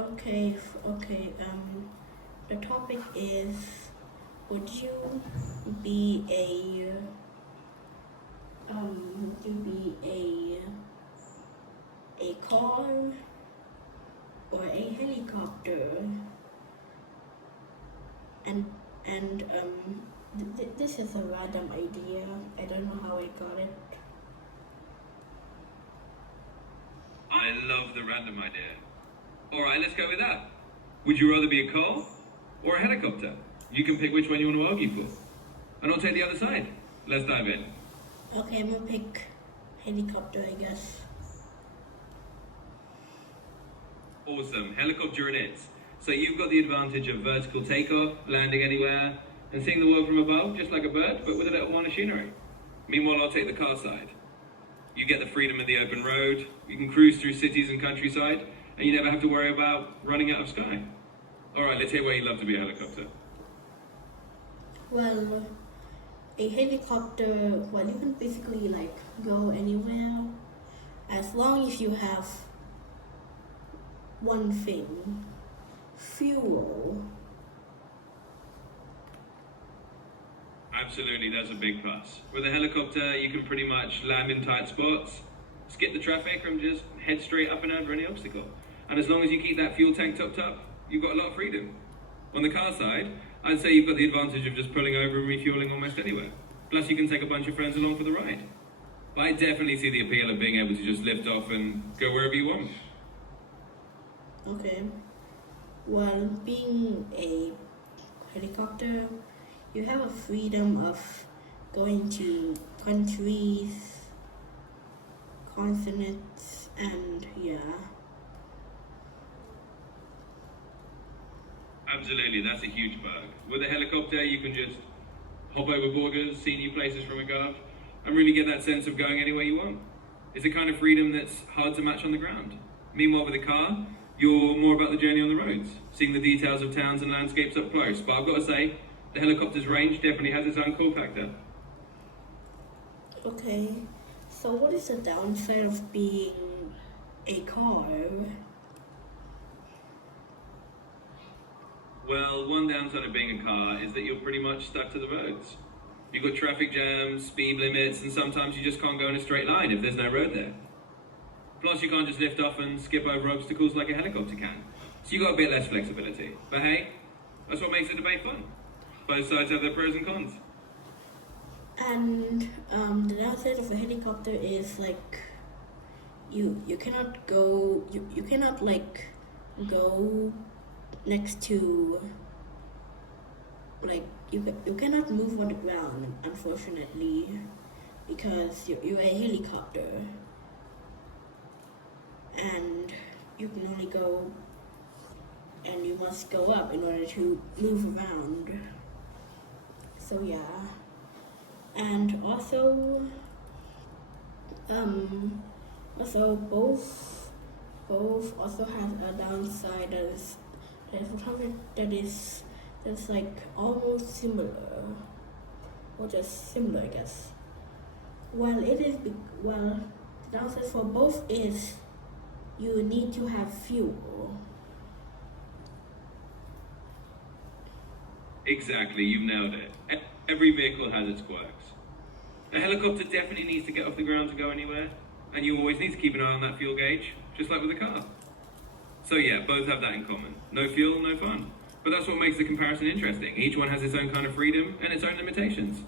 Okay. The topic is, would you be a car or a helicopter? And this is a random idea. I don't know how I got it. I love the random idea. Alright, let's go with that. Would you rather be a car or a helicopter? You can pick which one you want to argue for. And I'll take the other side. Let's dive in. Okay, I'm gonna pick helicopter, I guess. Awesome, helicopter it is. So you've got the advantage of vertical takeoff, landing anywhere, and seeing the world from above, just like a bird, but with a little more machinery. Meanwhile, I'll take the car side. You get the freedom of the open road, you can cruise through cities and countryside, and you never have to worry about running out of sky. Alright, let's hear why you love to be a helicopter. Well, a helicopter, you can basically like go anywhere as long as you have one thing: fuel. Absolutely, that's a big plus. With a helicopter, you can pretty much land in tight spots, skip the traffic, and just head straight up and over any obstacle. And as long as you keep that fuel tank topped up, you've got a lot of freedom. On the car side, I'd say you've got the advantage of just pulling over and refueling almost anywhere. Plus, you can take a bunch of friends along for the ride. But I definitely see the appeal of being able to just lift off and go wherever you want. Okay. Well, being a helicopter, you have a freedom of going to countries, continents, and yeah. Absolutely, that's a huge perk. With a helicopter, you can just hop over borders, see new places from above, and really get that sense of going anywhere you want. It's a kind of freedom that's hard to match on the ground. Meanwhile, with a car, you're more about the journey on the roads, seeing the details of towns and landscapes up close. But I've got to say, the helicopter's range definitely has its own cool factor. Okay, so what is the downside of being a car? Well, one downside of being a car is that you're pretty much stuck to the roads. You've got traffic jams, speed limits, and sometimes you just can't go in a straight line if there's no road there. Plus, you can't just lift off and skip over obstacles like a helicopter can. So you've got a bit less flexibility. But hey, that's what makes the debate fun. Both sides have their pros and cons. And the downside of a helicopter is like you cannot go you cannot like go next to like you cannot move on the ground, unfortunately, because you're a helicopter and you can only go and you must go up in order to move around. So yeah, and also both also has a downside that's like almost similar, or just similar, I guess. The downside for both is you need to have fuel. Exactly, you've nailed it. Every vehicle has its quirks. A helicopter definitely needs to get off the ground to go anywhere, and you always need to keep an eye on that fuel gauge, just like with a car. So yeah, both have that in common. No fuel, no fun. But that's what makes the comparison interesting. Each one has its own kind of freedom and its own limitations.